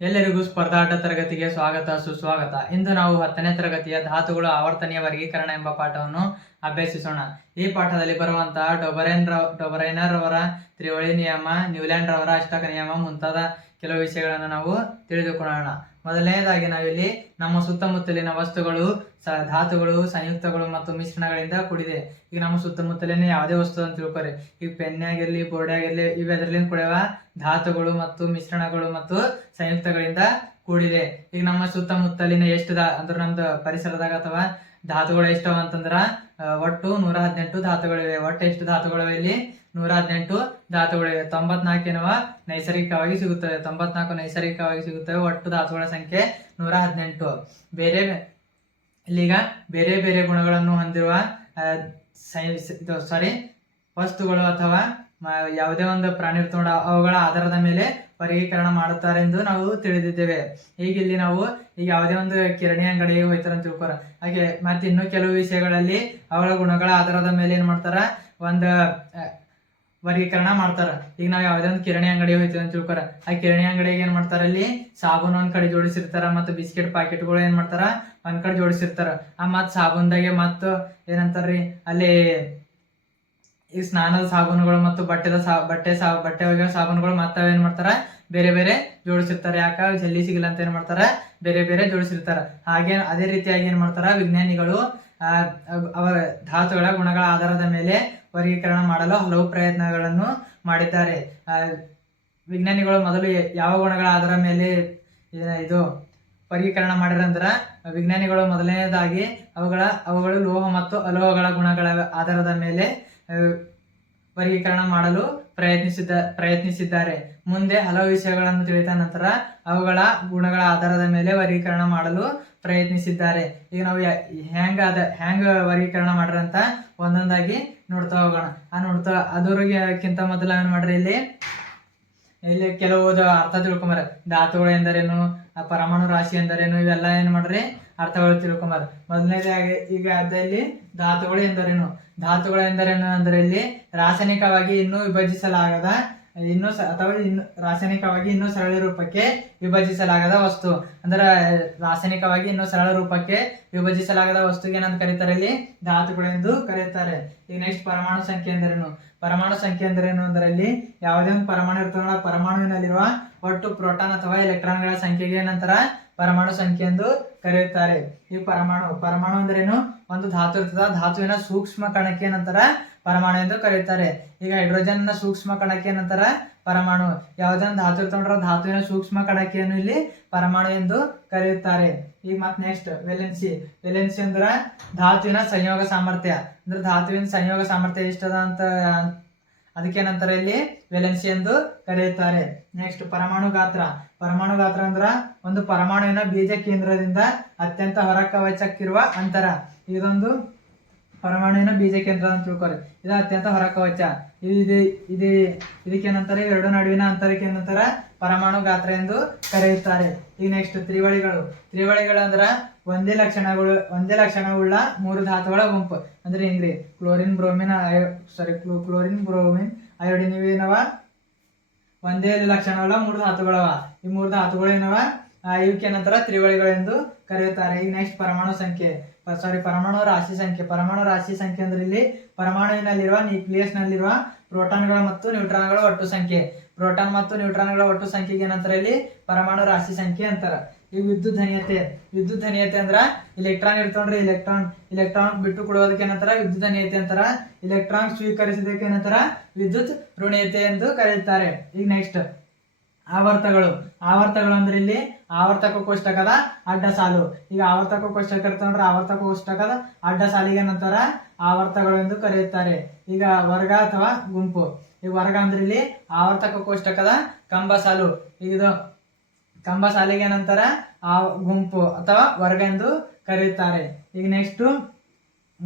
ಎಲ್ಲರಿಗೂ ಸ್ಪರ್ಧಾಟ ತರಗತಿಗೆ ಸ್ವಾಗತ, ಸುಸ್ವಾಗತ. ಇಂದು ನಾವು ಹತ್ತನೇ ತರಗತಿಯ ಧಾತುಗಳ ಆವರ್ತನೀಯ ವರ್ಗೀಕರಣ ಎಂಬ ಪಾಠವನ್ನು ಅಭ್ಯಸಿಸೋಣ. ಈ ಪಾಠದಲ್ಲಿ ಬರುವಂತಹ ಡೊಬರೇನ್ ರವ್ ಡೊಬರೇನರ್ ಅವರ ತ್ರಿವಳಿ ನಿಯಮ ನ್ಯೂಲ್ಯಾಂಡ್ ರವರ ಅಷ್ಟಕ ನಿಯಮ ಮುಂತಾದ ಕೆಲವು ವಿಷಯಗಳನ್ನು ನಾವು ತಿಳಿದುಕೊಳ್ಳೋಣ. ಮೊದಲನೇದಾಗಿ ನಾವಿಲ್ಲಿ ನಮ್ಮ ಸುತ್ತಮುತ್ತಲಿನ ವಸ್ತುಗಳು, ಸ ಧಾತುಗಳು, ಸಂಯುಕ್ತಗಳು ಮತ್ತು ಮಿಶ್ರಣಗಳಿಂದ ಕೂಡಿದೆ. ಈಗ ನಮ್ಮ ಸುತ್ತಮುತ್ತಲಿನ ಯಾವುದೇ ವಸ್ತು ಅಂತ ತಿಳ್ಕೊರಿ. ಈಗ ಪೆನ್ ಆಗಿರಲಿ, ಬೋರ್ಡ್ ಆಗಿರ್ಲಿ, ಇವೆ ಅದರಲ್ಲಿ ಕೂಡವ ಧಾತುಗಳು ಮತ್ತು ಮಿಶ್ರಣಗಳು ಮತ್ತು ಸಂಯುಕ್ತಗಳಿಂದ ಕೂಡಿದೆ. ಈಗ ನಮ್ಮ ಸುತ್ತಮುತ್ತಲಿನ ಎಷ್ಟು ದಾ ಅಂದ್ರೆ ನಮ್ದು ಪರಿಸರದಾಗ ಅಥವಾ ಧಾತುಗಳು ಎಷ್ಟವ ಅಂತಂದ್ರ ಒಟ್ಟು ನೂರ ಹದಿನೆಂಟು ಧಾತುಗಳಿವೆ. ಒಟ್ಟು ಎಷ್ಟು ಧಾತುಗಳಿವೆ ಇಲ್ಲಿ? ನೂರ ಹದಿನೆಂಟು ಧಾತುಗಳಿವೆ ತೊಂಬತ್ನಾಲ್ಕು ಏನವ ನೈಸರ್ಗಿಕವಾಗಿ ಸಿಗುತ್ತವೆ. ತೊಂಬತ್ನಾಲ್ಕು ನೈಸರ್ಗಿಕವಾಗಿ ಸಿಗುತ್ತವೆ. ಒಟ್ಟು ಧಾತುಗಳ ಸಂಖ್ಯೆ ನೂರ ಹದಿನೆಂಟು ಬೇರೆ ಇಲ್ಲಿಗ ಬೇರೆ ಬೇರೆ ಗುಣಗಳನ್ನು ಹೊಂದಿರುವ ಸಾರಿ ವಸ್ತುಗಳು ಅಥವಾ ಯಾವುದೇ ಒಂದು ಪ್ರಾಣಿ ಇರ್ತೊಂಡ ಅವುಗಳ ಆಧಾರದ ಮೇಲೆ ವರ್ಗೀಕರಣ ಮಾಡುತ್ತಾರೆ ಎಂದು ನಾವು ತಿಳಿದಿದ್ದೇವೆ. ಈಗ ಇಲ್ಲಿ ನಾವು ಈಗ ಯಾವುದೇ ಒಂದು ಕಿರಣಿ ಅಂಗಡಿಗೆ ಹೋಯ್ತಾರ ಅಂತ ತಿಳ್ಕೊರ. ಹಾಗೆ ಮತ್ತೆ ಇನ್ನು ಕೆಲವು ವಿಷಯಗಳಲ್ಲಿ ಅವುಗಳ ಗುಣಗಳ ಆಧಾರದ ಮೇಲೆ ಏನ್ ಮಾಡ್ತಾರ? ಒಂದು ವರ್ಗೀಕರಣ ಮಾಡ್ತಾರ. ಈಗ ನಾವು ಯಾವುದೇ ಒಂದು ಕಿರಾಣಿ ಅಂಗಡಿ ಹೋಯ್ತೀವಿ ಅಂತ ತಿಳ್ಕೊರ. ಆ ಕಿರಾಣಿ ಅಂಗಡಿಗೆ ಏನ್ ಮಾಡ್ತಾರ ಅಲ್ಲಿ? ಸಾಬೂನ್ ಒಂದ್ ಕಡೆ ಜೋಡಿಸಿರ್ತಾರ ಮತ್ತು ಬಿಸ್ಕೆಟ್ ಪ್ಯಾಕೆಟ್ಗಳು ಏನ್ ಮಾಡ್ತಾರ? ಒಂದ್ ಕಡೆ ಜೋಡಿಸಿರ್ತಾರ. ಆ ಮತ್ ಸಾಬೂನ್ದಾಗೆ ಮತ್ತು ಏನಂತಾರ್ರಿ? ಅಲ್ಲಿ ಈ ಸ್ನಾನದ ಸಾಬೂನುಗಳು ಮತ್ತು ಬಟ್ಟೆದ ಸಾ, ಬಟ್ಟೆ ಸಾ, ಬಟ್ಟೆ ಒಗೆಯೋ ಸಾಬೂನುಗಳು ಮತ್ತೆ ಏನ್ ಮಾಡ್ತಾರ? ಬೇರೆ ಬೇರೆ ಜೋಡಿಸಿರ್ತಾರೆ. ಯಾಕ? ಜಲ್ಲಿ ಸಿಗಲ್ಲ ಅಂತ ಏನ್ ಮಾಡ್ತಾರ? ಬೇರೆ ಬೇರೆ ಜೋಡಿಸಿರ್ತಾರ. ಹಾಗೆ ಅದೇ ರೀತಿಯಾಗಿ ಏನ್ ಮಾಡ್ತಾರ? ವಿಜ್ಞಾನಿಗಳು ಅವರ ಧಾತುಗಳ ಗುಣಗಳ ಆಧಾರದ ಮೇಲೆ ವರ್ಗೀಕರಣ ಮಾಡಲು ಹಲವು ಪ್ರಯತ್ನಗಳನ್ನು ಮಾಡಿದ್ದಾರೆ. ವಿಜ್ಞಾನಿಗಳು ಮೊದಲು ಯಾವ ಗುಣಗಳ ಆಧಾರ ಮೇಲೆ ಇದು ವರ್ಗೀಕರಣ ಮಾಡಿರಂದ್ರ ವಿಜ್ಞಾನಿಗಳು ಮೊದಲನೆಯದಾಗಿ ಅವುಗಳ, ಅವುಗಳು ಲೋಹ ಮತ್ತು ಅಲೋಹಗಳ ಗುಣಗಳ ಆಧಾರದ ಮೇಲೆ ವರ್ಗೀಕರಣ ಮಾಡಲು ಪ್ರಯತ್ನಿಸಿದ, ಪ್ರಯತ್ನಿಸಿದ್ದಾರೆ. ಮುಂದೆ ಹಲವು ವಿಷಯಗಳನ್ನು ತಿಳಿದ ನಂತರ ಅವುಗಳ ಗುಣಗಳ ಆಧಾರದ ಮೇಲೆ ವರ್ಗೀಕರಣ ಮಾಡಲು ಪ್ರಯತ್ನಿಸಿದ್ದಾರೆ. ಈಗ ನಾವು ಹೆಂಗ ಅದ ಹ್ಯಾಂಗ ವರ್ಗೀಕರಣ ಮಾಡ್ರಂತ ಒಂದೊಂದಾಗಿ ನೋಡ್ತಾ ಹೋಗೋಣ. ಆ ನೋಡ್ತಾ ಅದಕ್ಕಿಂತ ಮೊದಲು ಏನ್ ಮಾಡ್ರಿ ಇಲ್ಲಿ? ಇಲ್ಲಿ ಕೆಲವು ಅರ್ಥ ತಿಳ್ಕೊಂಬಾರ. ಧಾತುಗಳು ಎಂದರೇನು? ಪರಮಾಣು ರಾಶಿ ಎಂದರೇನು? ಇವೆಲ್ಲ ಏನ್ ಮಾಡ್ರಿ? ಅರ್ಥಗಳು ತಿಳ್ಕೊಂಬಾರ ಮೊದಲನೇದಾಗಿ ಈಗ ಅದರಲ್ಲಿ ಧಾತುಗಳು ಎಂದರೇನು? ಧಾತುಗಳು ಎಂದರೇನು ಅಂದ್ರೆ ಇಲ್ಲಿ ರಾಸಾಯನಿಕವಾಗಿ ಇನ್ನೂ ವಿಭಜಿಸಲಾಗದ, ಇನ್ನೂ ಸ- ಅಥವಾ ಇನ್ನು ರಾಸಾಯನಿಕವಾಗಿ ಇನ್ನೂ ಸರಳ ರೂಪಕ್ಕೆ ವಿಭಜಿಸಲಾಗದ ವಸ್ತು. ಅಂದ್ರೆ ರಾಸಾಯನಿಕವಾಗಿ ಇನ್ನೂ ಸರಳ ರೂಪಕ್ಕೆ ವಿಭಜಿಸಲಾಗದ ವಸ್ತುಗೆ ಏನಂತ ಕರೀತಾರೆ ಇಲ್ಲಿ? ಧಾತುಗಳೆಂದು ಕರೆಯುತ್ತಾರೆ ಈಗ ನೆಕ್ಸ್ಟ್ ಪರಮಾಣು ಸಂಖ್ಯೆ ಎಂದರೇನು? ಪರಮಾಣು ಸಂಖ್ಯೆ ಎಂದರೇನು ಅಂದ್ರೆ ಇಲ್ಲಿ ಯಾವುದೇ ಒಂದು ಪರಮಾಣು ಇರ್ತದಲ್ಲ ಆ ಪರಮಾಣುವಿನಲ್ಲಿರುವ ಒಟ್ಟು ಪ್ರೋಟಾನ್ ಅಥವಾ ಎಲೆಕ್ಟ್ರಾನ್ಗಳ ಸಂಖ್ಯೆಗೆ ಏನಂತಾರ ಪರಮಾಣು ಸಂಖ್ಯೆ ಎಂದು ಕರೆಯುತ್ತಾರೆ. ಈ ಪರಮಾಣು ಪರಮಾಣು ಅಂದ್ರೇನು? ಒಂದು ಧಾತು ಇರ್ತದ. ಧಾತುವಿನ ಸೂಕ್ಷ್ಮ ಕಣಕ್ಕೆ ನಂತರ ಪರಮಾಣು ಎಂದು ಕರೆಯುತ್ತಾರೆ. ಈಗ ಹೈಡ್ರೋಜನ್ನ ಸೂಕ್ಷ್ಮ ಕಣಕ್ಕೆ ನಂತರ ಪರಮಾಣು. ಯಾವುದನ್ನು ಧಾತು ಇರ್ತಕೊಂಡ್ರ ಧಾತುವಿನ ಸೂಕ್ಷ್ಮ ಕಣಕ್ಕೆಯನ್ನು ಇಲ್ಲಿ ಪರಮಾಣು ಎಂದು ಕರೆಯುತ್ತಾರೆ. ಈಗ ಮತ್ ನೆಕ್ಸ್ಟ್ ವೆಲೆನ್ಸಿ. ವೆಲೆನ್ಸಿ ಅಂದ್ರ ಧಾತುವಿನ ಸಂಯೋಗ ಸಾಮರ್ಥ್ಯ. ಅಂದ್ರೆ ಧಾತುವಿನ ಸಂಯೋಗ ಸಾಮರ್ಥ್ಯ ಎಷ್ಟದ ಅಂತ ಅದಕ್ಕೇನಂತಾರೆ ಇಲ್ಲಿ? ವೆಲೆನ್ಸಿ ಎಂದು ಕರೆಯುತ್ತಾರೆ. ನೆಕ್ಸ್ಟ್ ಪರಮಾಣು ಗಾತ್ರ. ಪರಮಾಣು ಗಾತ್ರ ಅಂದ್ರ ಒಂದು ಪರಮಾಣುವಿನ ಬೀಜ ಕೇಂದ್ರದಿಂದ ಅತ್ಯಂತ ಹೊರಕವಚಕ್ಕಿರುವ ಅಂತರ. ಇದೊಂದು ಪರಮಾಣುವಿನ ಬೀಜ ಕೇಂದ್ರ ಅಂತ ತಿಳ್ಕೊರಿ. ಇದು ಅತ್ಯಂತ ಹೊರಕವಚ. ಇದು ಇದು ಇದಕ್ಕೆ ನಂತರ ಎರಡು ನಡುವಿನ ಅಂತರಕ್ಕೆ ಏನಂತಾರ? ಪರಮಾಣು ಗಾತ್ರ ಎಂದು ಕರೆಯುತ್ತಾರೆ. ಈಗ ನೆಕ್ಸ್ಟ್ ತ್ರಿವಳಿಗಳು. ತ್ರಿವಳಿಗಳು ಅಂದ್ರ ಒಂದೇ ಲಕ್ಷಣಗಳು, ಒಂದೇ ಲಕ್ಷಣವುಳ್ಳ ಮೂರು ಧಾತುಗಳ ಗುಂಪು. ಅಂದ್ರೆ ಹೆಂಗ್ರಿ? ಕ್ಲೋರಿನ್ ಬ್ರೋಮಿನ್ ಅಯೋ ಸಾರಿ ಕ್ಲೋರಿನ್ ಬ್ರೋಮಿನ್ ಅಯೋಡಿನ್ ಏನವ ಒಂದೇ ಲಕ್ಷಣಗಳ ಮೂರು ಧಾತುಗಳವ. ಈ ಮೂರು ಧಾತುಗಳು ಏನವ? ಇವಕ್ಕೆ ನಂತರ ತ್ರಿವಳಿಗಳೆಂದು ಕರೆಯುತ್ತಾರೆ. ಈಗ ನೆಕ್ಸ್ಟ್ ಪರಮಾಣು ಸಂಖ್ಯೆ. ಸಾರಿ ಪರಮಾಣು ರಾಶಿ ಸಂಖ್ಯೆ. ಪರಮಾಣು ರಾಶಿ ಸಂಖ್ಯೆ ಅಂದ್ರೆ ಇಲ್ಲಿ ಪರಮಾಣುವಿನಲ್ಲಿರುವ ನ್ಯೂಕ್ಲಿಯಸ್ ನಲ್ಲಿರುವ ಪ್ರೋಟಾನ್ಗಳ ಮತ್ತು ನ್ಯೂಟ್ರಾನ್ಗಳ ಒಟ್ಟು ಸಂಖ್ಯೆ. ಪ್ರೋಟಾನ್ ಮತ್ತು ನ್ಯೂಟ್ರಾನ್ಗಳ ಒಟ್ಟು ಸಂಖ್ಯೆಗೆ ಏನಂತಾರೆ ಇಲ್ಲಿ? ಪರಮಾಣು ರಾಶಿ ಸಂಖ್ಯೆ ಅಂತಾರ. ಈ ವಿದ್ಯುತ್ ಧನಿಯತೆ. ವಿದ್ಯುತ್ ಧನಿಯತೆ ಅಂದ್ರ ಇಲೆಕ್ಟ್ರಾನ್ ಇರ್ತೊಂಡ್ರಿ ಇಲೆಕ್ಟ್ರಾನ್. ಇಲೆಕ್ಟ್ರಾನ್ ಬಿಟ್ಟು ಕೊಡೋದಕ್ಕೆ ಏನಂತಾರ? ವಿದ್ಯುತ್ ಧನಿಯತೆ ಅಂತಾರ. ಇಲೆಕ್ಟ್ರಾನ್ ಸ್ವೀಕರಿಸಿದಕ್ಕೆ ಏನಂತಾರ? ವಿದ್ಯುತ್ ಋಣೀಯತೆ ಎಂದು ಕರೆಯುತ್ತಾರೆ ಈಗ ನೆಕ್ಸ್ಟ್ ಆವರ್ತಗಳು. ಆವರ್ತಗಳು ಅಂದ್ರೆ ಇಲ್ಲಿ ಆವರ್ತಕ ಕೋಷ್ಟಕದ ಅಡ್ಡ ಸಾಲು. ಈಗ ಆವರ್ತಕ ಕೋಷ್ಟಕ ಇರ್ತಂದ್ರೆ ಆವರ್ತಕ ಕೋಷ್ಟಕದ ಅಡ್ಡ ಸಾಲಿಗೆ ನಂತರ ಆವರ್ತಗಳು ಎಂದು ಕರೆಯುತ್ತಾರೆ. ಈಗ ವರ್ಗ ಅಥವಾ ಗುಂಪು. ಈಗ ವರ್ಗ ಅಂದ್ರೆ ಇಲ್ಲಿ ಆವರ್ತಕ ಕೋಷ್ಟಕದ ಕಂಬ ಸಾಲು. ಇದು ಕಂಬ ಸಾಲಿಗೆ ನಂತರ ಆ ಗುಂಪು ಅಥವಾ ವರ್ಗ ಎಂದು ಕರೆಯುತ್ತಾರೆ. ಈಗ ನೆಕ್ಸ್ಟ್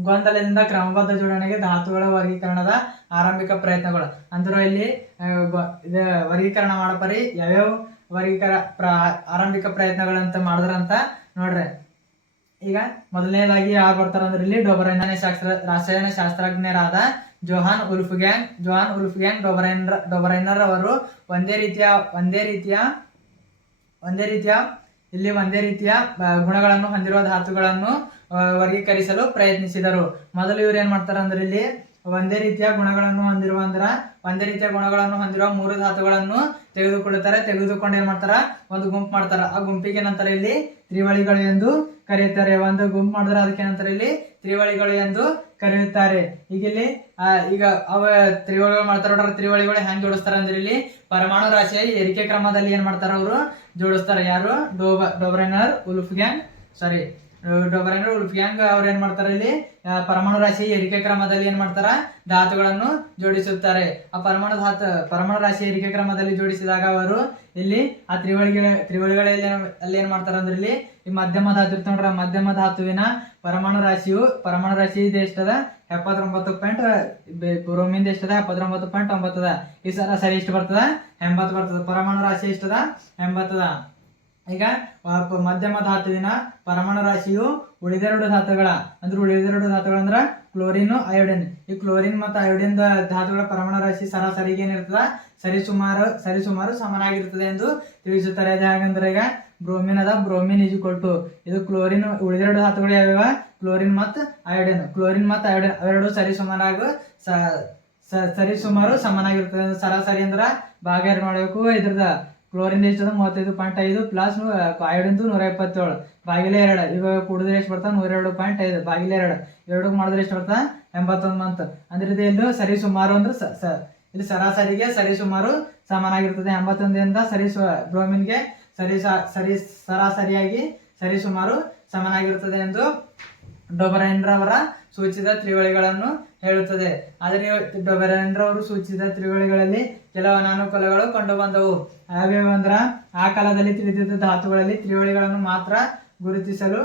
ಗೊಂದಲದಿಂದ ಕ್ರಮಬದ್ಧ ಜೋಡಣೆಗೆ ಧಾತುಗಳ ವರ್ಗೀಕರಣದ ಆರಂಭಿಕ ಪ್ರಯತ್ನಗಳು. ಅಂದ್ರೆ ಇಲ್ಲಿ ವರ್ಗೀಕರಣ ಮಾಡಪರಿ, ಯಾವ್ಯಾವ ವರ್ಗೀಕರ ಪ್ರ, ಆರಂಭಿಕ ಪ್ರಯತ್ನಗಳಂತ ಮಾಡಿದ್ರಂತ ನೋಡ್ರಿ. ಈಗ ಮೊದಲನೇದಾಗಿ ಯಾರು ಬರ್ತಾರೆ ಅಂದ್ರೆ ಇಲ್ಲಿ ಡೊಬರೈನ ಶಾಸ್ತ್ರ ರಾಸಾಯನ ಶಾಸ್ತ್ರಜ್ಞರಾದ Johann Wolfgang Johann Wolfgang Dobereiner Dobereiner ಅವರು ಒಂದೇ ರೀತಿಯ ಒಂದೇ ರೀತಿಯ ಒಂದೇ ರೀತಿಯ, ಇಲ್ಲಿ ಒಂದೇ ರೀತಿಯ ಗುಣಗಳನ್ನು ಹೊಂದಿರುವ ಧಾತುಗಳನ್ನು ವರ್ಗೀಕರಿಸಲು ಪ್ರಯತ್ನಿಸಿದರು. ಮೊದಲು ಇವ್ರು ಏನ್ ಮಾಡ್ತಾರ ಅಂದ್ರೆ ಇಲ್ಲಿ ಒಂದೇ ರೀತಿಯ ಗುಣಗಳನ್ನು ಹೊಂದಿರುವ ಅಂದ್ರ, ಒಂದೇ ರೀತಿಯ ಗುಣಗಳನ್ನು ಹೊಂದಿರುವ ಮೂರು ಧಾತುಗಳನ್ನು ತೆಗೆದುಕೊಳ್ಳುತ್ತಾರೆ. ತೆಗೆದುಕೊಂಡು ಏನ್ ಮಾಡ್ತಾರ? ಒಂದು ಗುಂಪು ಮಾಡ್ತಾರ. ಆ ಗುಂಪಿಗೆ ನಂತರ ಇಲ್ಲಿ ತ್ರಿವಳಿಗಳು ಎಂದು ಕರೆಯುತ್ತಾರೆ. ಒಂದು ಗುಂಪು ಮಾಡಿದ್ರೆ ಅದಕ್ಕೆ ನಂತರ ಇಲ್ಲಿ ತ್ರಿವಳಿಗಳು ಎಂದು ಕರೆಯುತ್ತಾರೆ. ಈಗ ಇಲ್ಲಿ ಈಗ ಅವ ತ್ರಿವಳಿಗಳು ಮಾಡ್ತಾರ ನೋಡ್ರ, ತ್ರಿವಳಿಗಳು ಹೆಂಗ್ ಜೋಡಿಸ್ತಾರ ಅಂದ್ರೆ ಇಲ್ಲಿ ಪರಮಾಣು ರಾಶಿಯ ಏರಿಕೆ ಕ್ರಮದಲ್ಲಿ ಏನ್ ಮಾಡ್ತಾರ ಅವರು ಜೋಡಿಸ್ತಾರೆ. ಯಾರು? ಡೋಬ ಡೋಬ್ರೆನರ್ wolf gang sorry wolf gang ಅವ್ರು ಏನ್ ಮಾಡ್ತಾರೆ ಇಲ್ಲಿ? ಪರಮಾಣು ರಾಶಿ ಏರಿಕೆ ಕ್ರಮದಲ್ಲಿ ಏನ್ ಮಾಡ್ತಾರ? ಧಾತುಗಳನ್ನು ಜೋಡಿಸುತ್ತಾರೆ. ಆ ಪರಮಾಣು ಧಾತು, ಪರಮಾಣು ರಾಶಿ ಏರಿಕೆ ಕ್ರಮದಲ್ಲಿ ಜೋಡಿಸಿದಾಗ ಅವರು ಇಲ್ಲಿ ಆ ತ್ರಿವಳಿಗೆ, ತ್ರಿವಳಿಗಳಲ್ಲಿ ಅಲ್ಲಿ ಏನ್ ಮಾಡ್ತಾರ ಅಂದ್ರೆ ಇಲ್ಲಿ ಈ ಮಧ್ಯಮ ಧಾತು ನೋಡ್ರ ಮಧ್ಯಮ ಧಾತುವಿನ ಪರಮಾಣು ರಾಶಿಯು ಪರಮಾಣು ರಾಶಿ ಇದೆ ಎಷ್ಟದ? ಎಪ್ಪತ್ತೊಂಬತ್ತು ಪಾಯಿಂಟ್ ಬ್ರೋಮಿನ್ ಎಷ್ಟದ? ಎಪ್ಪತ್ತೊಂಬತ್ತು ಪಾಯಿಂಟ್ ಒಂಬತ್ತದ. ಈ ಸರ ಸರಿ ಎಷ್ಟು ಬರ್ತದ? ಎಂಬತ್ತು ಬರ್ತದ. ಪರಮಾಣು ರಾಶಿ ಎಷ್ಟದ? ಎಂಬತ್ತದ. ಈಗ ಮಧ್ಯಮ ಧಾತುವಿನ ಪರಮಾಣು ರಾಶಿಯು ಉಳಿದೆರಡು ಧಾತುಗಳ, ಅಂದ್ರೆ ಉಳಿದೆರಡು ಧಾತುಗಳು ಅಂದ್ರೆ ಕ್ಲೋರಿನ್ ಅಯೋಡಿನ್ ಈ ಕ್ಲೋರಿನ್ ಮತ್ತು ಅಯೋಡಿನ್ ಧಾತುಗಳ ಪರಮಾಣು ರಾಶಿ ಸರಾಸರಿಗೆ ಏನಿರ್ತದ ಸರಿಸುಮಾರು ಸರಿಸುಮಾರು ಸಮನಾಗಿರ್ತದೆ ಎಂದು ತಿಳಿಸುತ್ತಾರೆ. ಅದೇ ಹಾಗಂದ್ರೆ ಈಗ ಬ್ರೋಮಿನ್ ಅದ ಬ್ರೋಮಿನ್ ಈಕ್ವಲ್ ಟು ಇದು ಕ್ಲೋರಿನ್ ಉಳಿದೆರಡು ಧಾತುಗಳು ಯಾವ್ಯಾವ? ಕ್ಲೋರಿನ್ ಮತ್ತು ಅಯೋಡಿನ್ ಕ್ಲೋರಿನ್ ಮತ್ತು ಅಯೋಡಿನ್ ಅವೆರಡು ಸರಿಸುಮಾರಾಗು ಸರಿಸುಮಾರು ಸಮನಾಗಿರ್ತದೆ. ಸರಾಸರಿ ಅಂದ್ರೆ ಭಾಗ ಮಾಡಬೇಕು ಇದ್ರದ ಕ್ಲೋರಿನ್ ಎಷ್ಟದ ಮೂವತ್ತೈದು ಪಾಯಿಂಟ್ ಐದು ಪ್ಲಸ್ ಅಯೋಡಿನ್ದು ನೂರ ಇಪ್ಪತ್ತೇಳು ಬಾಗಿಲೆ ಎರಡು. ಇವಾಗ ಕುಡಿದ್ರೆ ಎಷ್ಟು ಬರ್ತಾ ನೂರ ಎರಡು ಪಾಯಿಂಟ್ ಐದು. ಬಾಗಿಲೆ ಎರಡು. ಎರಡು ಮಾಡಿದ್ರೆ ಎಷ್ಟು ಬರ್ತಾ ಎಂಬತ್ತೊಂದು ಮಂತ್ ಅಂದ್ರೆ ಇದು ಎಲ್ಲೂ ಸರಿ ಸುಮಾರು ಅಂದ್ರೆ ಇಲ್ಲಿ ಸರಾಸರಿಗೆ ಸರಿ ಸುಮಾರು ಸಮಾನಾಗಿರ್ತದೆ. ಎಂಬತ್ತೊಂದರಿಂದ ಸರಿ ಬ್ರೋಮಿನ್ಗೆ ಸರಿ ಸರಿ, ಸರಾಸರಿಯಾಗಿ ಸರಿ ಸುಮಾರು ಸಮನಾಗಿರುತ್ತದೆ ಎಂದು ಡೊಬರೇಂದ್ರವರ ಸೂಚಿತ ತ್ರಿವಳಿಗಳನ್ನು ಹೇಳುತ್ತದೆ. ಆದರೆ ಡೊಬರೇಂದ್ರವರು ಸೂಚಿಸಿದ ತ್ರಿವಳಿಗಳಲ್ಲಿ ಕೆಲವು ಅನಾನುಕೂಲಗಳು ಕಂಡು ಬಂದವು ಯಾವ್ಯಾವ ಅಂದ್ರ ಆ ಕಾಲದಲ್ಲಿ ತಿಳಿದಿದ್ದ ಧಾತುಗಳಲ್ಲಿ ತ್ರಿವಳಿಗಳನ್ನು ಮಾತ್ರ ಗುರುತಿಸಲು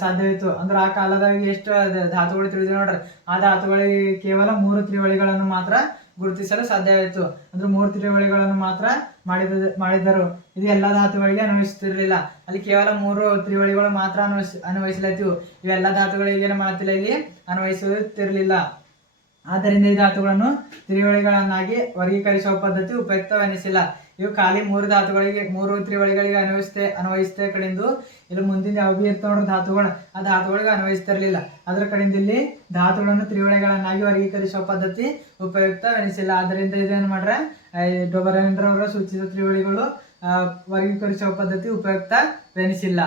ಸಾಧ್ಯವಿತ್ತು. ಅಂದ್ರೆ ಆ ಕಾಲದಾಗ ಎಷ್ಟು ಧಾತುಗಳು ತಿಳಿದಿವೆ ನೋಡ್ರಿ. ಆ ಧಾತುಗಳಿಗೆ ಕೇವಲ ಮೂರು ತ್ರಿವಳಿಗಳನ್ನು ಮಾತ್ರ ಗುರುತಿಸಲು ಸಾಧ್ಯವಾಯಿತು ಅಂದ್ರೆ ಮೂರು ತ್ರಿವಳಿಗಳನ್ನು ಮಾತ್ರ ಮಾಡಿದ ಮಾಡಿದ್ದರು. ಇದು ಎಲ್ಲಾ ಧಾತುಗಳಿಗೆ ಅನ್ವಯಿಸುತ್ತಿರಲಿಲ್ಲ. ಅಲ್ಲಿ ಕೇವಲ ಮೂರು ತ್ರಿವಳಿಗಳು ಮಾತ್ರ ಅನ್ವಯಿಸ್ ಅನ್ವಯಿಸಲಾಯ್ತು. ಇವೆಲ್ಲ ಧಾತುಗಳಿಗೆ ಮಾಡ್ತಿಲ್ಲ ಇಲ್ಲಿ ಅನ್ವಯಿಸುತ್ತಿರಲಿಲ್ಲ. ಆದ್ದರಿಂದ ಈ ಧಾತುಗಳನ್ನು ತ್ರಿವಳಿಗಳನ್ನಾಗಿ ವರ್ಗೀಕರಿಸುವ ಪದ್ಧತಿ ಉಪಯುಕ್ತವೆನಿಸಿಲ್ಲ. ಇವು ಖಾಲಿ ಮೂರು ಧಾತುಗಳಿಗೆ, ಮೂರು ತ್ರಿವಳಿಗಳಿಗೆ ಅನ್ವಯಿಸ್ತೇ ಅನ್ವಯಿಸ್ತೇ ಕಡೆಂದು ಇಲ್ಲಿ ಮುಂದಿನ ಯಾವ ಬಿ ಇರ್ತಾವ ನೋಡ್ರಿ ಧಾತುಗಳು. ಆ ಧಾತುಗಳಿಗೆ ಅನ್ವಯಿಸ್ತಿರ್ಲಿಲ್ಲ. ಅದರ ಕಡೆಯಿಂದ ಇಲ್ಲಿ ಧಾತುಗಳನ್ನು ತ್ರಿವಳಿಗಳನ್ನಾಗಿ ವರ್ಗೀಕರಿಸುವ ಪದ್ಧತಿ ಉಪಯುಕ್ತವೆನಿಸಿಲ್ಲ ಆದ್ದರಿಂದ ಇದೇನು ಮಾಡ್ರೆ ಡೊಬರೇಂದ್ರ ಅವರ ಸೂಚಿಸಿದ ತ್ರಿವಳಿಗಳು ವರ್ಗೀಕರಿಸುವ ಪದ್ಧತಿ ಉಪಯುಕ್ತವೆನಿಸಿಲ್ಲ